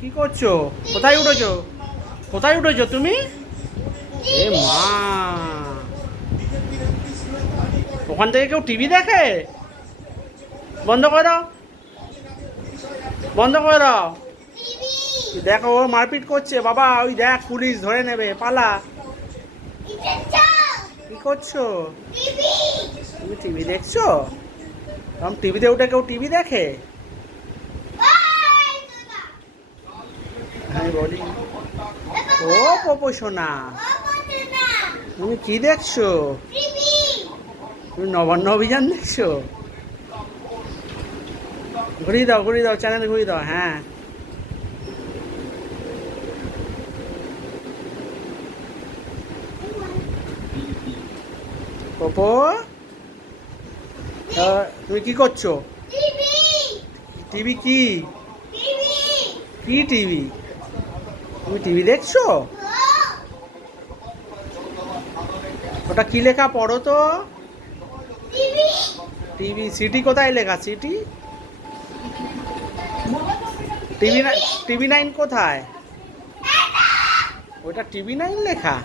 কি করছো? কোথায় উঠেছো? কোথায় উঠেছো তুমি? এ মা, ওখান থেকে কেউ টিভি দেখে? বন্ধ করে দাও, বন্ধ করে দাও। দেখো ও মারপিট করছে বাবা, ওই দেখ পুলিশ ধরে নেবে, পালা। কি করছো? তুমি টিভি দেখছো? টিভিতে উঠে কেউ টিভি দেখে? আমি বলি, ও পপো সোনা, তুমি কি দেখছো? তুমি নবান্ন অভিযান দেখছো? ঘুরিয়ে দাও, চ্যানেল ঘুরিয়ে দাও। হ্যাঁ, পপো, তুমি কি করছো? টিভি কি? কি টিভি? তুমি টিভি দেখছো? ওটা কি লেখা পড়ো তো। টিভি সিটি কোথায় লেখা? সিটি টিভি, টিভি নাইন কোথায়? ওটা টিভি নাইন লেখা?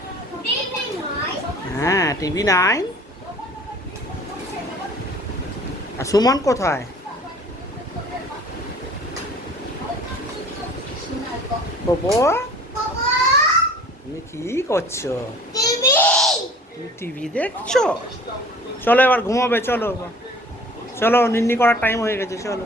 হ্যাঁ, টিভি নাইন। আর সুমন কোথায়? পপো, তুমি কি করছো? তুমি টিভি দেখছো? চলো এবার ঘুমাবে, চলো চলো, নিন্নি করার টাইম হয়ে গেছে, চলো।